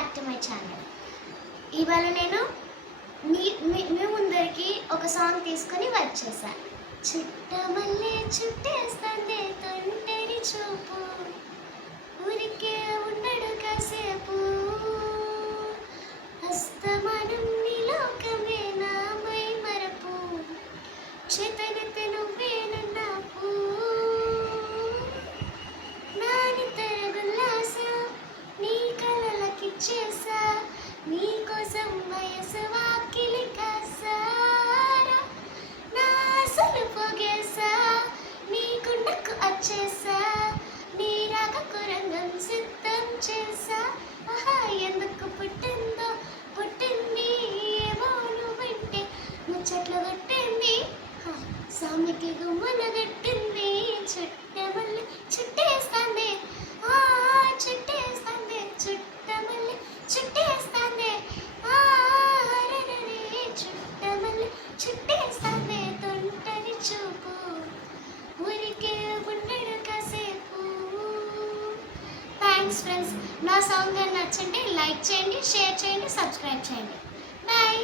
Back to my channel. ఇవాళ నేను మీ ముందరికి ఒక సాంగ్ తీసుకొని వచ్చేసా. చుట్టమల్లే చుట్టేస్తుంది తొంటరి చూపు, ఊరికే ఉండడు కాసేపు, అస్తమానం నీ లోకమే నామై మరపు, చేతనెత్తి నువ్వే నన్నాపు, నాని తరగుల్లాస నీ కలలకిచ్చేసా, నీ కోసం వయసు వాకిలి కాసారా, నా అసలు పొగేసా, నీ గుండెకు వచ్చేసా, నీ రాకకు రంగం సిద్ధం చేసా. ఆహా ఎందుకు పుట్టింది ఏమో నువ్వంటే ముచ్చట్లు కొట్టింది, సామికి గుమ్మన గట్టింది, చుట్టమల్లి చుట్టేస్తాంది, చుట్టేస్తాంది, చుట్టమల్లి చుట్టేస్తాంది, చుట్టమల్లి చుట్టేస్తాంది తొంటరి చూపు, ఊరికే ఉండడు కాసేపు. Thanks friends. నా సాంగ్ నచ్చండి, లైక్ చేయండి, షేర్ చేయండి, సబ్స్క్రైబ్ చేయండి. బాయ్.